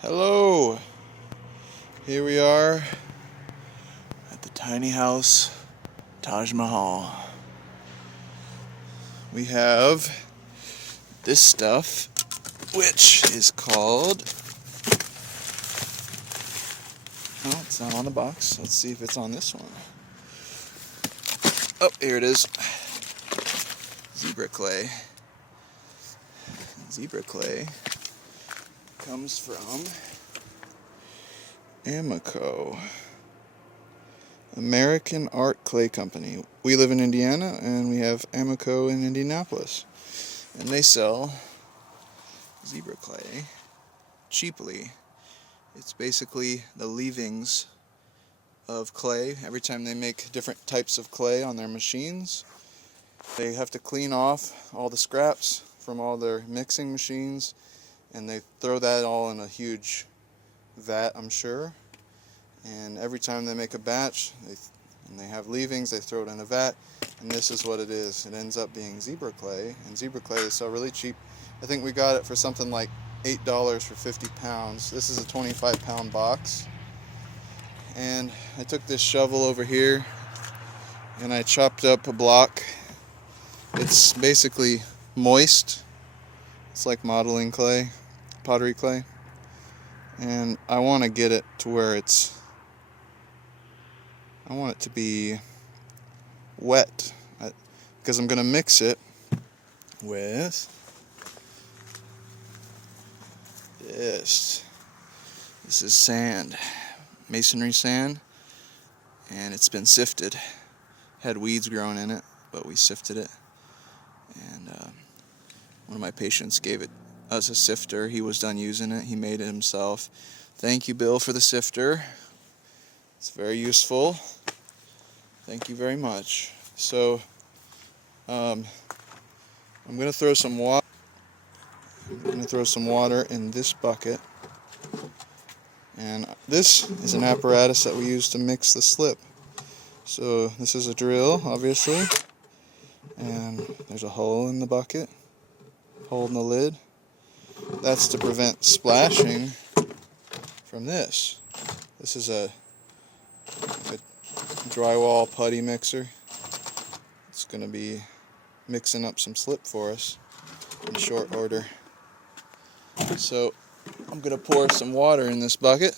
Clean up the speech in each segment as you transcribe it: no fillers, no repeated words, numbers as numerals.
Hello! Here we are at the tiny house, Taj Mahal. We have this stuff, which is called... Oh, it's not on the box. Let's see if it's on this one. Oh, here it is. Zebra clay. Zebra clay comes from a.k.a. American Art Clay Company. We live in Indiana, and we have a.k.a. in Indianapolis. And they sell zebra clay cheaply. It's basically the leavings of clay. Every time they make different types of clay on their machines, they have to clean off all the scraps from all their mixing machines, and they throw that all in a huge vat, I'm sure. And every time they make a batch, and they have leavings, they throw it in a vat, and this is what it is. It ends up being zebra clay, and zebra clay is so really cheap. I think we got it for something like $8 for 50 pounds. This is a 25-pound box. And I took this shovel over here, and I chopped up a block. It's basically moist. It's like modeling clay, pottery clay. And I want to get it to where I want it to be wet, because I'm going to mix it with this. This is sand, masonry sand, and it's been sifted. Had weeds growing in it, but we sifted it. And one of my patients gave us a sifter. He was done using it. He made it himself. Thank you, Bill, for the sifter. It's very useful. Thank you very much. So, I'm going to throw some water. I'm going to throw some water in this bucket. And this is an apparatus that we use to mix the slip. So this is a drill, obviously. And there's a hole in the bucket. Hole in the lid. That's to prevent splashing from this. This is a drywall putty mixer. It's going to be mixing up some slip for us in short order. So I'm going to pour some water in this bucket.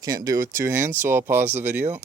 Can't do it with two hands, so I'll pause the video.